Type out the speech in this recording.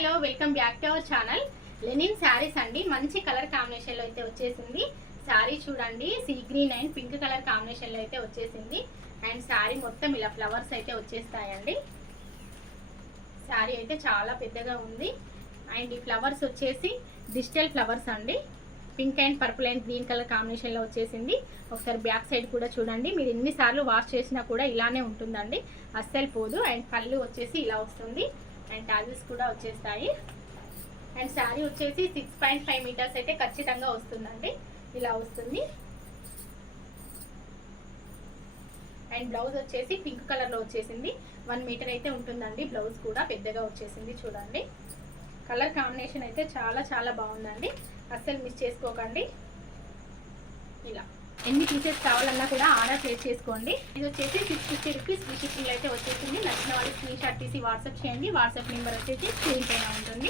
Hello welcome back to our channel. Linen saris అండి. మంచి colour కాంబినేషన్లో అయితే వచ్చేసింది. శారీ చూడండి, sea green and pink colour కాంబినేషన్లో అయితే వచ్చేసింది. అండ్ శారీ మొత్తం ఇలా ఫ్లవర్స్ అయితే వచ్చేస్తాయండి. శారీ అయితే చాలా పెద్దగా ఉంది. అండ్ ఈ ఫ్లవర్స్ వచ్చేసి డిజిటల్ ఫ్లవర్స్ అండి. Pink and purple and green colour కాంబినేషన్లో వచ్చేసింది. ఒకసారి బ్యాక్ సైడ్ కూడా చూడండి. మీరు ఎన్నిసార్లు వాష్ చేసినా కూడా ఇలానే ఉంటుందండి, అస్సలు పోదు. అండ్ పళ్ళు వచ్చేసి ఇలా వస్తుంది. అండ్ టాజిల్స్ కూడా వచ్చేస్తాయి. అండ్ శారీ వచ్చేసి 6.5 మీటర్స్ అయితే ఖచ్చితంగా వస్తుందండి. ఇలా వస్తుంది. అండ్ బ్లౌజ్ వచ్చేసి పింక్ కలర్లో వచ్చేసింది. 1 మీటర్ అయితే ఉంటుందండి. బ్లౌజ్ కూడా పెద్దగా వచ్చేసింది. చూడండి, కలర్ కాంబినేషన్ అయితే చాలా చాలా బాగుందండి. అస్సలు మిస్ చేసుకోకండి. ఇలా ఎన్ని పీసెస్ కావాలన్నా కూడా ఆర్డర్ ప్లేస్ చేసుకోండి. ఇది వచ్చేసి 650 రూపీస్ ఫ్రీ షిప్పింగ్ అయితే వచ్చేసింది. నచ్చిన వాళ్ళకి స్క్రీన్ షాట్ తీసి వాట్సాప్ చేయండి. వాట్సాప్ నెంబర్ వచ్చేసి స్క్రీన్ పైన ఉంటుంది.